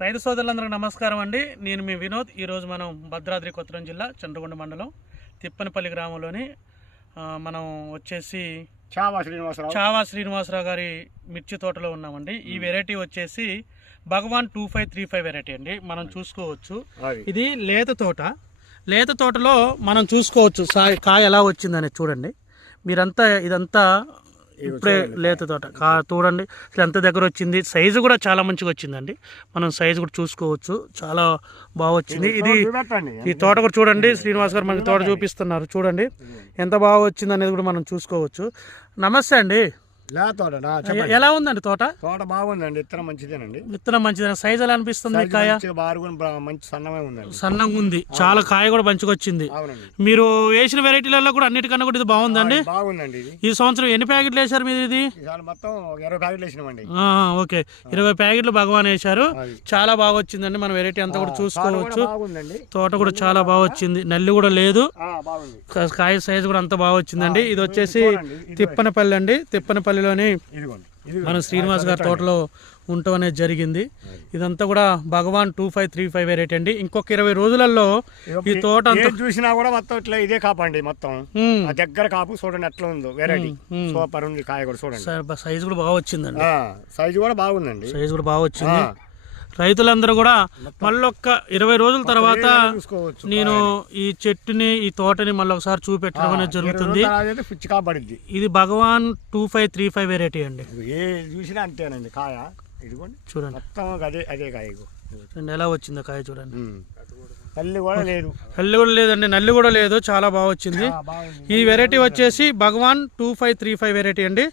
రైతు సోదరులందరికీ నమస్కారం అండి. నేను మీ వినోద్. ఈరోజు మనం భద్రాద్రి కొత్తగూడెం జిల్లా చంద్రగొండ మండలం తిప్పనపల్లి గ్రామంలోని మనం వచ్చేసి చావా శ్రీనివాసరావు గారి మిర్చి తోటలో ఉన్నామండి. ఈ వెరైటీ వచ్చేసి భగవాన్ 2535 వెరైటీ అండి. మనం చూసుకోవచ్చు ఇది లేత తోటలో మనం చూసుకోవచ్చు కాయ ఎలా వచ్చిందని చూడండి. ఇదంతా ఇప్పుడే లేత తోట చూడండి, అసలు ఎంత దగ్గర వచ్చింది. సైజు కూడా చాలా మంచిగా వచ్చిందండి. మనం సైజు కూడా చూసుకోవచ్చు, చాలా బాగా వచ్చింది. ఈ తోట కూడా చూడండి, శ్రీనివాస్ గారు మనకి తోట చూపిస్తున్నారు. చూడండి ఎంత బాగా వచ్చింది అనేది కూడా మనం చూసుకోవచ్చు. నమస్తే అండి. ఎలా ఉందండి తోట? బాగుందండి. విత్తనం మంచిదేనండి. విత్తనం మంచిదేనా? సైజ్ ఎలా అనిపిస్తుంది? కాయ సన్నంగా ఉంది, చాలా కాయ కూడా మంచిగా వచ్చింది. మీరు వేసిన వెరైటీలలో కూడా అన్నిటికన్నా కూడా ఇది బాగుందండి. ఈ సంవత్సరం ఎన్ని ప్యాకెట్లు వేశారు మీరు? ఇది మొత్తం 20 ప్యాకెట్లు వేసినామండి. ఓకే, 20 ప్యాకెట్లు భగవాన్ వేశారు. చాలా బాగా వచ్చిందండి. మన వెరైటీ అంతా కూడా చూసుకోవచ్చు. తోట కూడా చాలా బాగా వచ్చింది, నల్లి కూడా లేదు, కాయ సైజ్ కూడా అంత బాగా వచ్చిందండి. ఇది వచ్చేసి తిప్పనపల్లి అండి. తిప్పనపల్లిలోని మనం శ్రీనివాస్ గారి తోటలో ఉండటం అనేది జరిగింది. ఇదంతా కూడా భగవాన్ 2535 వెరైటీ అండి. ఇంకొక 20 రోజులలో ఈ తోట చూసినా కూడా మొత్తం ఇట్లా ఇదే కాపండి. మొత్తం దగ్గర కాపు చూడండి ఎట్లా ఉందో. వెరైటీ సూపర్ ఉంది. కాయ కూడా చూడండి, సైజ్ కూడా బాగా వచ్చిందండి. సైజ్ కూడా బాగుందండి. సైజ్ కూడా బాగా వచ్చింది. రైతులందరూ కూడా మళ్ళొక్క 20 రోజుల తర్వాత నేను ఈ చెట్టుని, ఈ తోటని మళ్ళీ ఒకసారి చూపెట్టడం అనేది జరుగుతుంది. ఇది భగవాన్ 2535 వెరైటీ అండి. చూసినా అంతేనండి. కాయ చూడండి, అదే కాయ ఎలా వచ్చిందో కాయ చూడండి. నల్లి కూడా లేదండి, నల్లి కూడా లేదు, చాలా బాగా వచ్చింది. ఈ వెరైటీ వచ్చేసి భగవాన్ 2535 వెరైటీ అండి.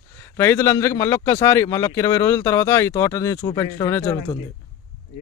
రైతులందరికీ మళ్ళొక్క 20 రోజుల తర్వాత ఈ తోటని చూపెట్టడం అనేది జరుగుతుంది.